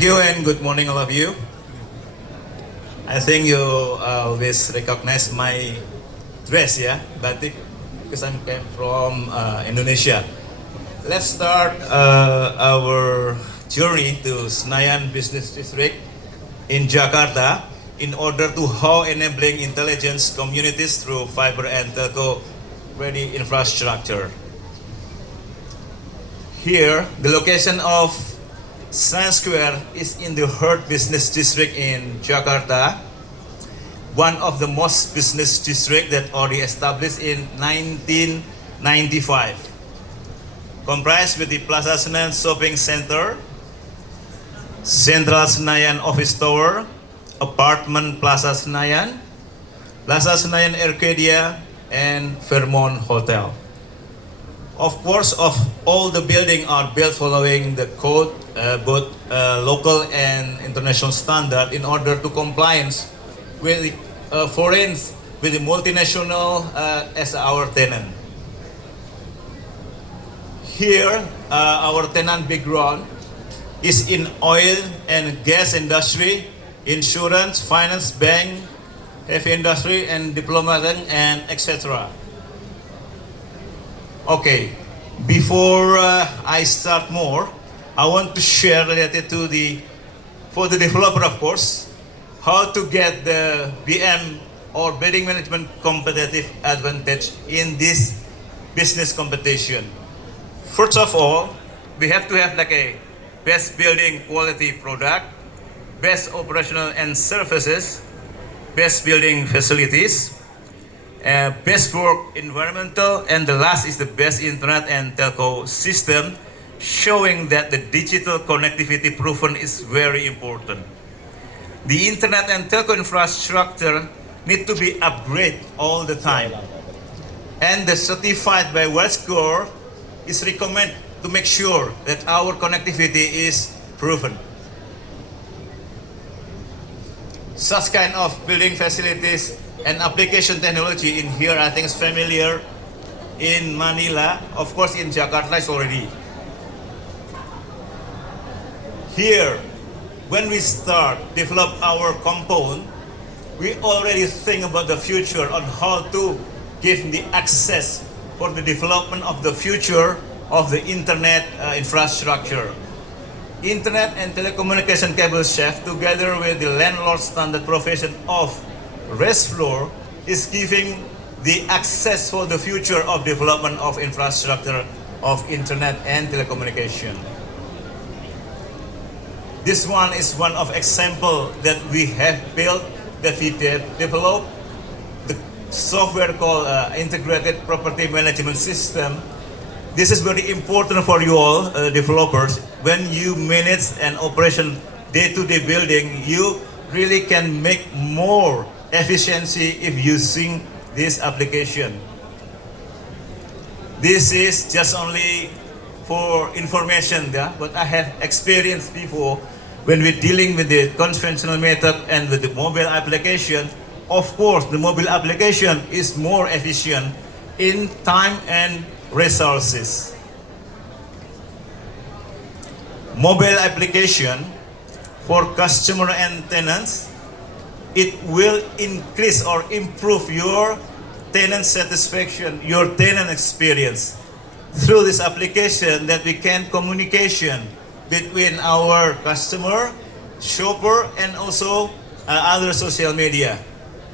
Thank you and good morning, all of you. I think you always recognize my dress, yeah, batik, because I came from Indonesia. Let's start our journey to Senayan Business District in Jakarta in order to how enabling intelligence communities through fiber and telco ready infrastructure. Here, the location of Senayan Square is in the Heart Business District in Jakarta, one of the most business district that already established in 1995. Comprised with the Plaza Senayan Shopping Center, Central Senayan Office Tower, Apartment Plaza Senayan, Plaza Senayan Arcadia, and Fairmont Hotel. Of course, all the buildings are built following the code, both local and international standard, in order to compliance with foreign, with the multinational as our tenant. Here, our tenant background is in oil and gas industry, insurance, finance, bank, heavy industry, and diplomatic, and etc. Okay, before I start more, I want to share related to for the developer, of course, how to get the BM or building management competitive advantage in this business competition. First of all, we have to have like a best building quality product, best operational and services, best building facilities, best work environmental, and the last is the best internet and telco system, showing that the digital connectivity proven is very important. The internet and telco infrastructure need to be upgraded all the time, and the certified by WellScore is recommended to make sure that our connectivity is proven. Such kind of building facilities and application technology in here, I think is familiar in Manila. Of course, in Jakarta is already. Here, when we start develop our compound, we already think about the future on how to give the access for the development of the future of the internet infrastructure. Internet and telecommunication cable shaft, together with the landlord standard provision of rest floor, is giving the access for the future of development of infrastructure of internet and telecommunication. This one is one of example that we have built, that we have developed the software called integrated property management system. This is very important for you all developers. When you manage an operation day-to-day building, you really can make more efficiency if using this application. This is just only for information, yeah? But I have experienced before when we're dealing with the conventional method and with the mobile application. Of course, the mobile application is more efficient in time and resources. Mobile application for customer and tenants, it will increase or improve your tenant satisfaction, your tenant experience. Through this application that we can communication between our customer, shopper, and also other social media.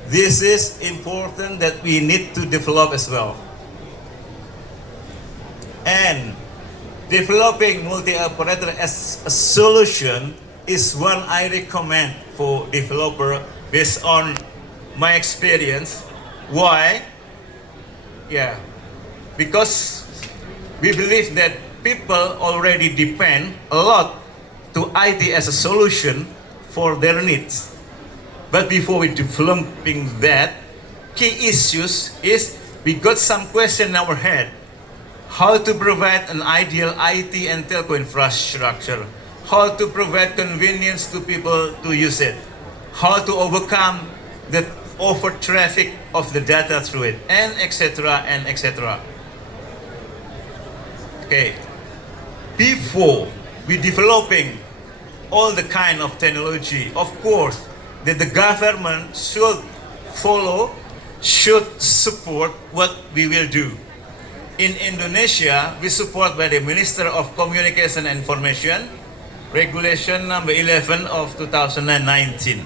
This is important that we need to develop as well. And developing multi-operator as a solution is one I recommend for developer based on my experience. Why? Yeah, because we believe that people already depend a lot to IT as a solution for their needs. But before we developing that, key issues is we got some question in our head. How to provide an ideal IT and telco infrastructure. How to provide convenience to people to use it. How to overcome the over traffic of the data through it, and etc. and etc. Okay, before we developing all the kind of technology. Of course, that the government should follow, should support what we will do. In Indonesia, we support by the Minister of Communication and Information, Regulation number 11 of 2019.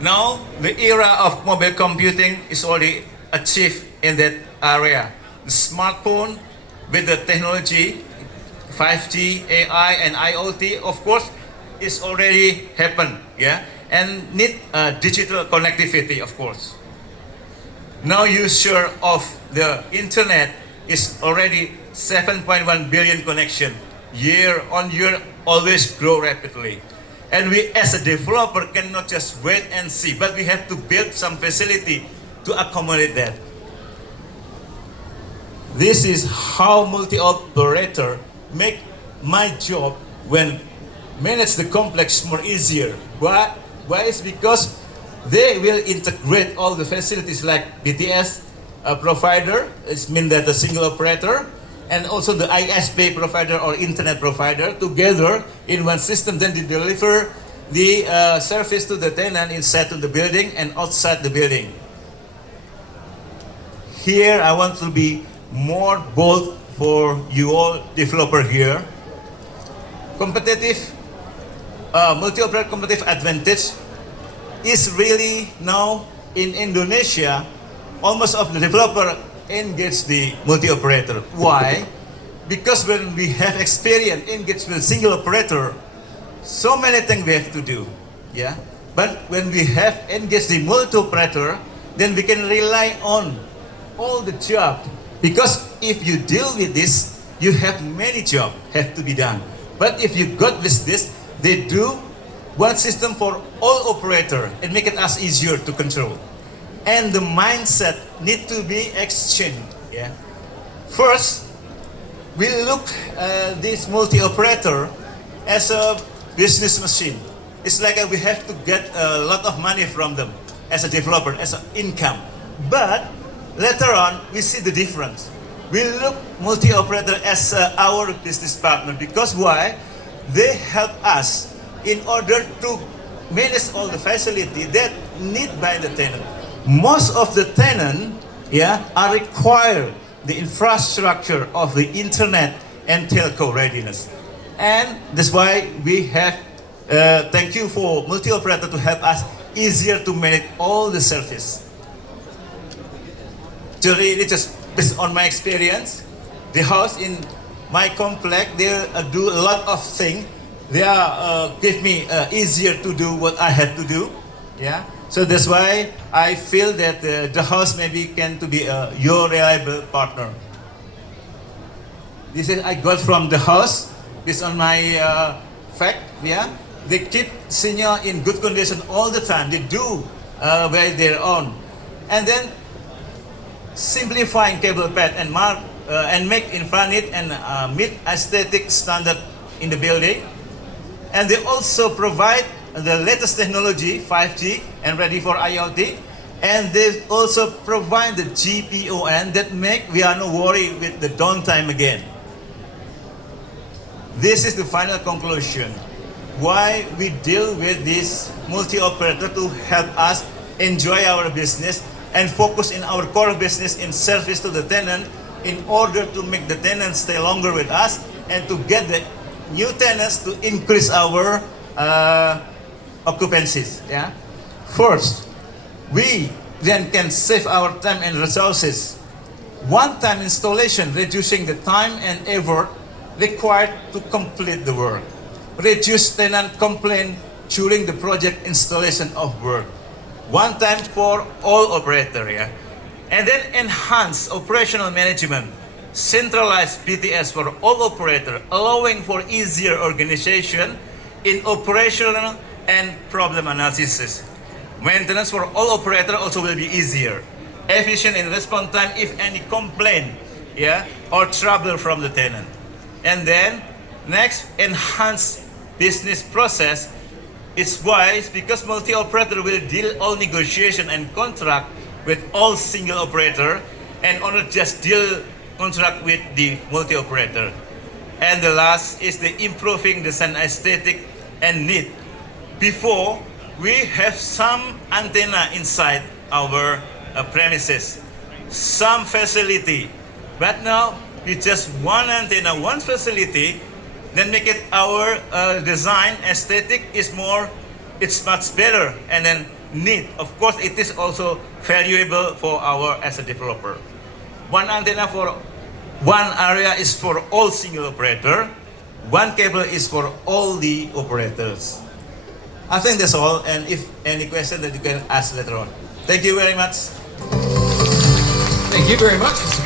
Now, the era of mobile computing is already achieved in that area. The smartphone with the technology, 5G, AI, and IoT, of course, is already happened, yeah, and need digital connectivity, of course. Now user of the internet is already 7.1 billion connection. Year on year, always grow rapidly. And we as a developer cannot just wait and see, but we have to build some facility to accommodate that. This is how multi-operator make my job when manage the complex more easier. Why? It's because they will integrate all the facilities like BTS provider, it means that the single operator, and also the ISP provider or internet provider together in one system. Then they deliver the service to the tenant inside of the building and outside the building. Here I want to be more bold for you all developer here. Competitive, multi-operator competitive advantage is really now in Indonesia, almost of the developer engage the multi-operator. Why? Because when we have experience engage with single operator, so many things we have to do, yeah. But when we have engaged the multi-operator, then we can rely on all the job. Because if you deal with this, you have many jobs have to be done. But if you got with this, they do one system for all operator and make it as easier to control. And the mindset need to be exchanged. Yeah. First, we look this multi-operator as a business machine. It's like we have to get a lot of money from them as a developer, as an income. But later on, we see the difference. We look multi-operator as our business partner because why? They help us in order to manage all the facility that need by the tenant. Most of the tenant, yeah, are required the infrastructure of the internet and telco readiness. And that's why we have, thank you for multi-operator to help us easier to manage all the service. So really just based on my experience, the house in my complex, they do a lot of things. They give me easier to do what I have to do. Yeah. So that's why I feel that the house maybe can to be your reliable partner. This is I got from the house based on my fact. Yeah. They keep senior in good condition all the time. They do by their own, and then simplifying cable path and mark and make infinite and meet aesthetic standard in the building. And they also provide the latest technology, 5G, and ready for IoT. And they also provide the GPON that make we are no worry with the downtime again. This is the final conclusion. Why we deal with this multi-operator to help us enjoy our business and focus in our core business in service to the tenant in order to make the tenants stay longer with us and to get the new tenants to increase our occupancies. Yeah. First, we then can save our time and resources. One-time installation, reducing the time and effort required to complete the work. Reduce tenant complaint during the project installation of work. One time for all operator, yeah. And then enhance operational management. Centralized BTS for all operator, allowing for easier organization in operational and problem analysis. Maintenance for all operator also will be easier. Efficient in response time if any complaint, yeah, or trouble from the tenant. And then next, enhance business process. It's wise because multi-operator will deal all negotiation and contract with all single operator and not just deal contract with the multi-operator. And the last is the improving the sound aesthetic and neat. Before, we have some antenna inside our premises, some facility. But now, with just one antenna, one facility, then make it our design aesthetic is more, it's much better and then neat. Of course, it is also valuable for our as a developer. One antenna for one area is for all single operator. One cable is for all the operators. I think that's all. And if any question that you can ask later on. Thank you very much. Thank you very much, Mr.